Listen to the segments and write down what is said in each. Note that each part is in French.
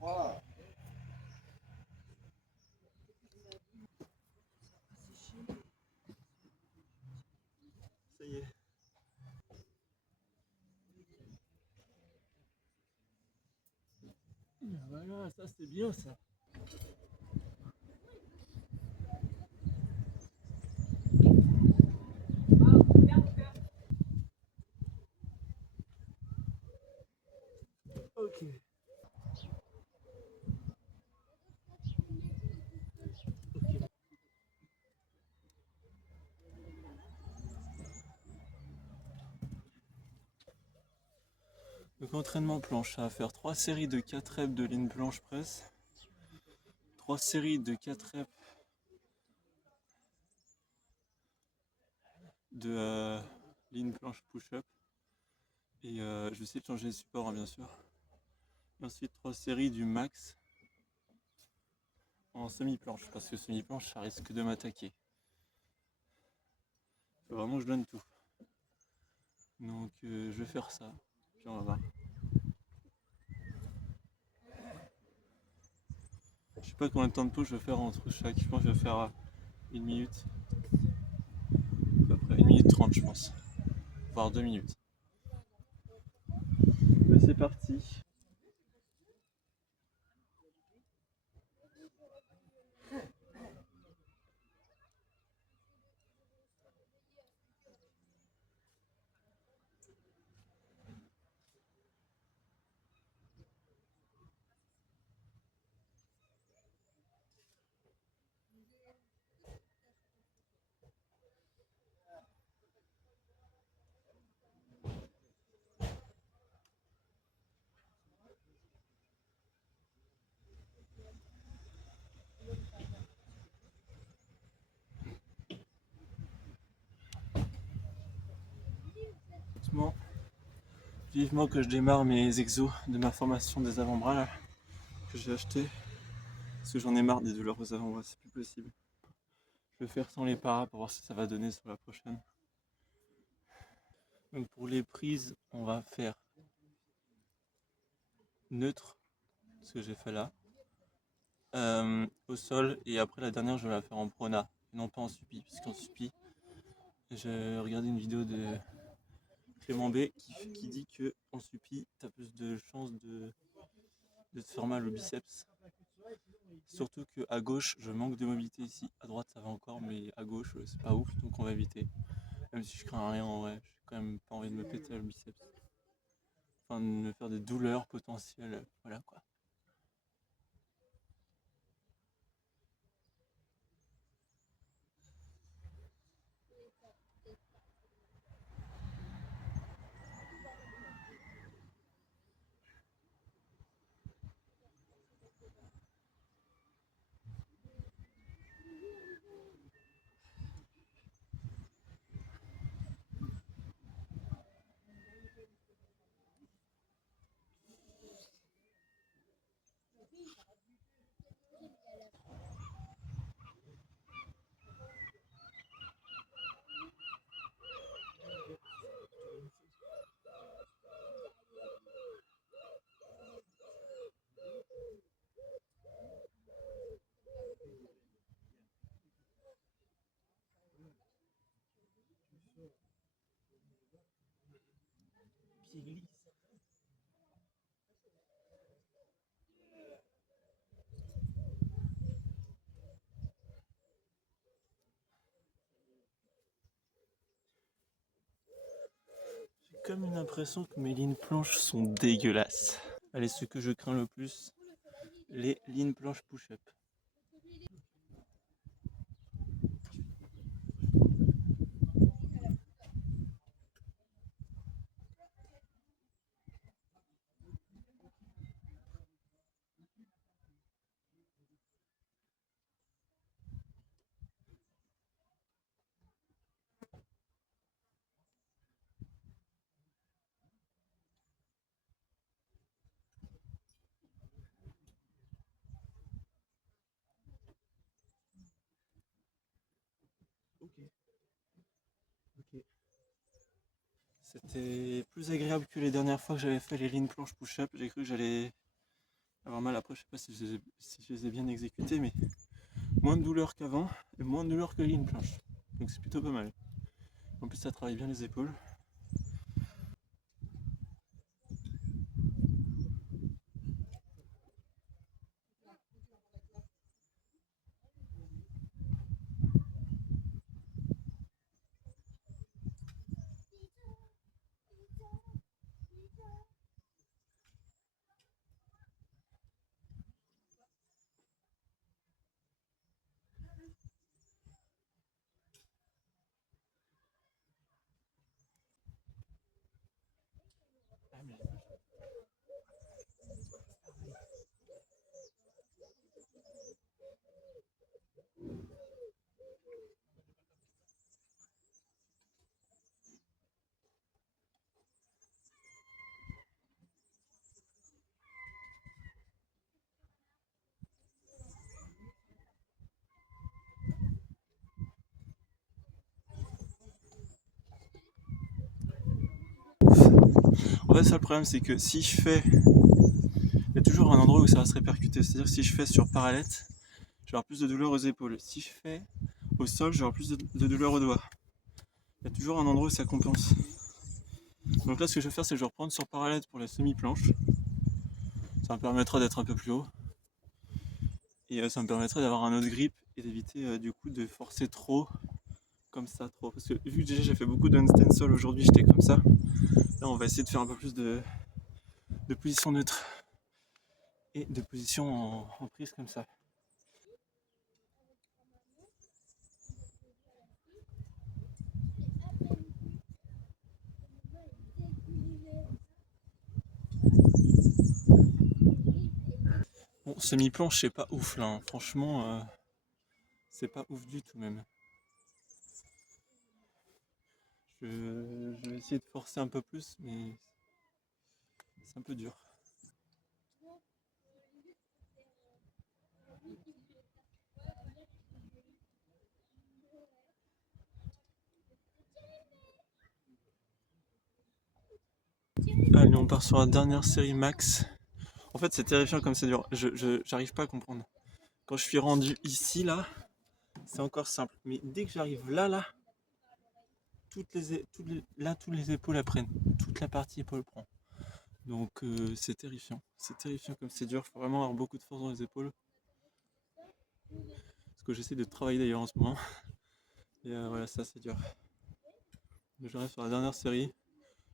Ça y est. Voilà, ça c'est bien ça. Ok. Donc entraînement planche, ça va faire 3 séries de 4 reps de ligne planche presse, 3 séries de 4 reps de ligne planche push-up et je vais essayer de changer de support hein, bien sûr. Et ensuite 3 séries du max en semi-planche parce que semi-planche ça risque de m'attaquer. Faut vraiment que je donne tout. Donc je vais faire ça, puis on va voir. Je sais pas combien de temps de pause je vais faire entre chaque, je pense que je vais faire 1 minute, à peu près 1 minute 30 je pense, voire 2 minutes. Bah, c'est parti. Vivement que je démarre mes exos de ma formation des avant-bras là, que j'ai acheté. Parce que j'en ai marre des douleurs aux avant-bras, c'est plus possible. Je vais faire sans les paras pour voir ce que ça va donner sur la prochaine. Donc pour les prises, on va faire neutre, ce que j'ai fait là, au sol, et après la dernière je vais la faire en prona, non pas en suppi, puisqu'en suppi, j'ai regardé une vidéo de Clément B qui dit que en suppi, tu as plus de chances de te faire mal au biceps. Surtout qu'à gauche, je manque de mobilité ici. À droite, ça va encore, mais à gauche, c'est pas ouf, donc on va éviter. Même si je crains rien en vrai, j'ai quand même pas envie de me péter le biceps. Enfin, de me faire des douleurs potentielles, voilà quoi. Pied glisse. J'ai comme une impression que mes lignes planches sont dégueulasses. Allez, ce que je crains le plus, les lignes planches push-up. Ok. C'était plus agréable que les dernières fois que j'avais fait les lignes planches push-up. J'ai cru que j'allais avoir mal. Après, je sais pas si je les ai bien exécutés, mais moins de douleur qu'avant et moins de douleur que ligne planche. Donc c'est plutôt pas mal. En plus, ça travaille bien les épaules. En fait, ça, le problème, c'est que si je fais. Il y a toujours un endroit où ça va se répercuter. C'est-à-dire que si je fais sur parallèle, je vais avoir plus de douleur aux épaules. Si je fais au sol, je vais avoir plus de douleur aux doigts. Il y a toujours un endroit où ça compense. Donc là, ce que je vais faire, c'est que je vais reprendre sur parallèle pour la semi-planche. Ça me permettra d'être un peu plus haut. Et ça me permettrait d'avoir un autre grip et d'éviter du coup de forcer trop comme ça trop. Parce que vu que déjà j'ai fait beaucoup d'handstand sol aujourd'hui, j'étais comme ça. Là, on va essayer de faire un peu plus de position neutre et de position en prise comme ça. Bon, semi-planche, c'est pas ouf là. Hein. Franchement, c'est pas ouf du tout même. Je vais essayer de forcer un peu plus, mais c'est un peu dur. Allez, on part sur la dernière série max. En fait, c'est terrifiant comme c'est dur. J'arrive pas à comprendre. Quand je suis rendu ici, là, c'est encore simple. Mais dès que j'arrive là, tous les épaules apprennent. Toute la partie épaule prend. Donc c'est terrifiant. C'est terrifiant comme c'est dur. Il faut vraiment avoir beaucoup de force dans les épaules. Ce que j'essaie de travailler d'ailleurs en ce moment. Et voilà, ça c'est dur. Je reste sur la dernière série.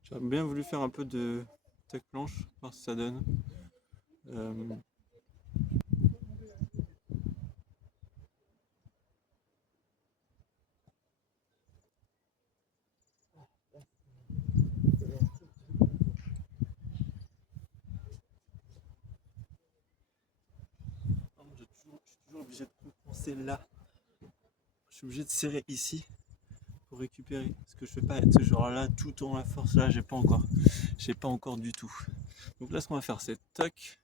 J'aurais bien voulu faire un peu de tech planche, voir si ça donne. Euh, je suis toujours obligé de compenser là. Je suis obligé de serrer ici pour récupérer. Parce que je fais pas être genre là tout en la force. Là, j'ai pas encore. J'ai pas encore du tout. Donc là, ce qu'on va faire, c'est toc,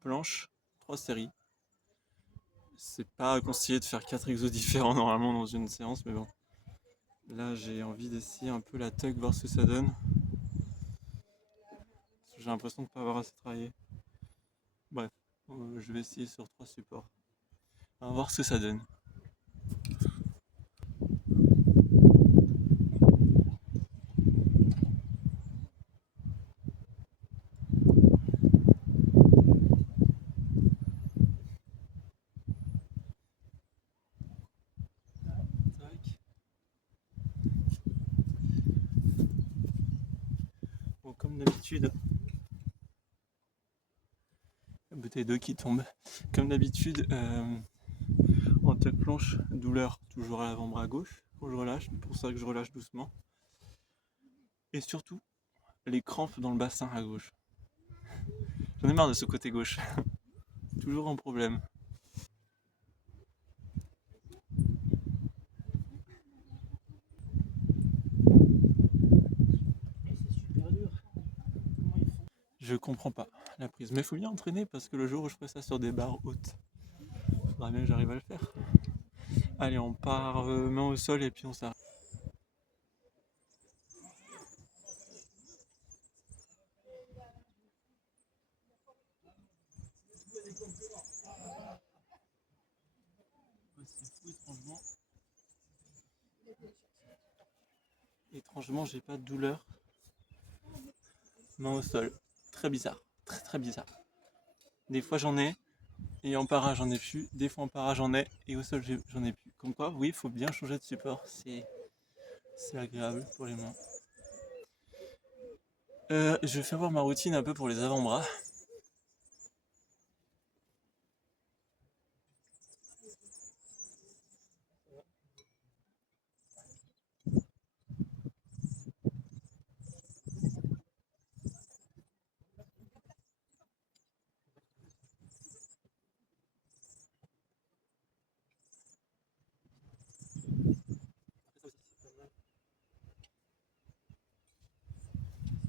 planche, 3 séries. C'est pas conseillé de faire 4 exos différents normalement dans une séance, mais bon. Là, j'ai envie d'essayer un peu la tuck, voir ce que ça donne. J'ai l'impression de ne pas avoir assez travaillé. Bref, je vais essayer sur 3 supports. On va voir ce que ça donne. Tac. Bon, comme d'habitude, la bouteille d'eau qui tombe. Comme d'habitude, en tuck planche, douleur toujours à l'avant-bras gauche quand je relâche. C'est pour ça que je relâche doucement. Et surtout, les crampes dans le bassin à gauche. J'en ai marre de ce côté gauche. Toujours un problème. Je comprends pas la prise. Mais il faut bien entraîner parce que le jour où je ferai ça sur des barres hautes, il faudra bien que j'arrive à le faire. Allez, on part main au sol et puis on s'arrête. c'est fou, étrangement, j'ai pas de douleur. Main au sol. Très bizarre. Très très bizarre. Des fois j'en ai, et en para j'en ai plus. Des fois en para j'en ai, et au sol j'en ai plus. Comme quoi, oui, il faut bien changer de support. C'est agréable pour les mains. Je vais faire voir ma routine un peu pour les avant-bras.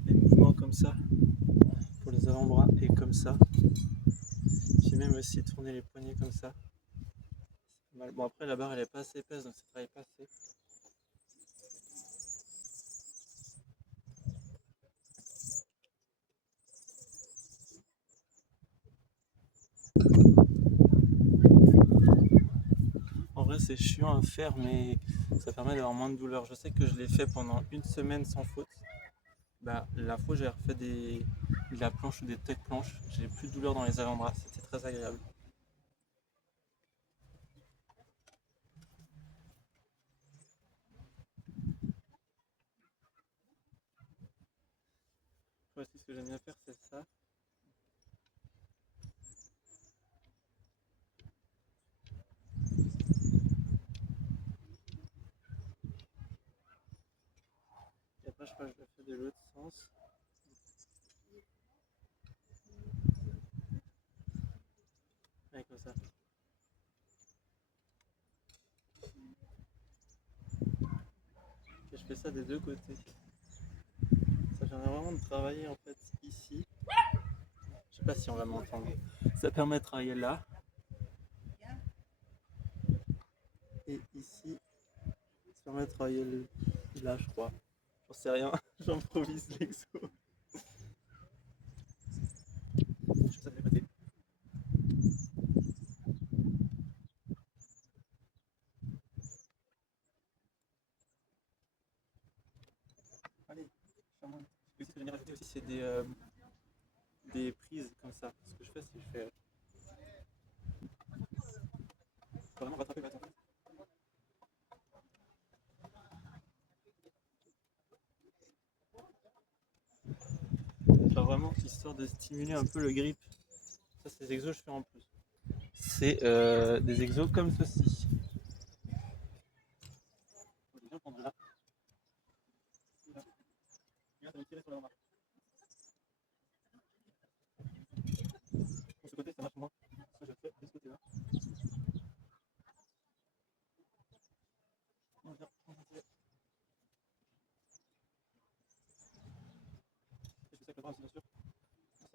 Les mouvements comme ça pour les avant-bras et comme ça. J'ai même aussi tourné les poignets comme ça. Bon, après la barre elle est pas assez épaisse donc ça travaille pas assez. En vrai c'est chiant à faire mais ça permet d'avoir moins de douleur. Je sais que je l'ai fait pendant une semaine sans faute. Bah, la fois j'ai refait de la planche ou des tech planches, j'ai plus de douleur dans les avant-bras, c'était très agréable. Voici ce que j'aime bien faire, c'est ça. Et après je crois que je le fais de l'autre sens. Ouais, comme ça. Et je fais ça des deux côtés. Ça permet vraiment de travailler en fait ici. Je sais pas si on va m'entendre. Ça permet de travailler là. Et ici, ça permet de travailler là, je crois. J'en sais rien, j'improvise l'exo. Je fais ça des côtés. Allez, charmant. Ce que j'aime rajouter aussi, c'est des prises comme ça. Ce que je fais, c'est que je fais. Faut vraiment rattraper la tendance. Genre vraiment histoire de stimuler un peu le grip. Ça, c'est des exos que je fais en plus. C'est des exos comme ceci. Je vais bien prendre là. Là. Regarde, ça va tirer sur la main. Pour ce côté, ça marche moins. Ça, je le fais de ce côté-là. On va tirer. Je fais ça avec le bras aussi, bien sûr. Ça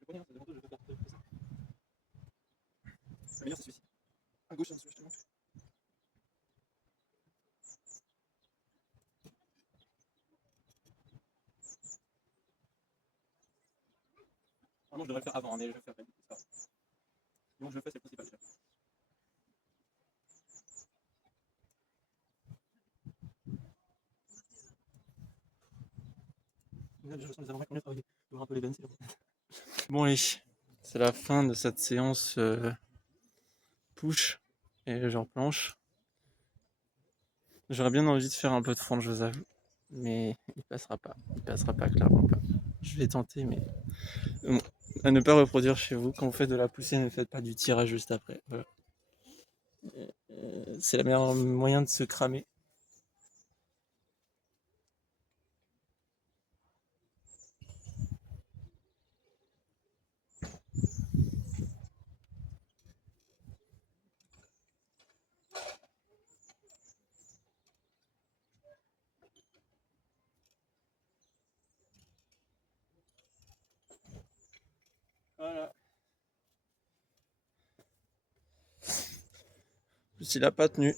le poignet, ça demande je vais faire ça. Le meilleur, c'est celui-ci. À gauche, en dessous, justement. Vraiment, je devrais le faire avant, mais je vais le faire après. Donc, je le fais, c'est le principal. Je ressens les avant-bras qu'on a travaillé. Je vais un peu les veines, c'est bon. Bon, allez, c'est la fin de cette séance push et genre planche. J'aurais bien envie de faire un peu de front, je vous avoue. Mais il passera pas. Il passera pas, clairement pas. Je vais tenter, mais bon, à ne pas reproduire chez vous. Quand vous faites de la poussée, ne faites pas du tirage juste après. Voilà. C'est le meilleur moyen de se cramer. Voilà. S'il a pas tenu,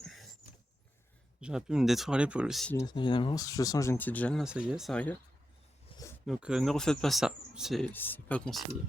j'aurais pu me détruire l'épaule aussi, bien évidemment. Je sens que j'ai une petite gêne là, ça y est, ça arrive. Donc ne refaites pas ça, c'est pas conseillé.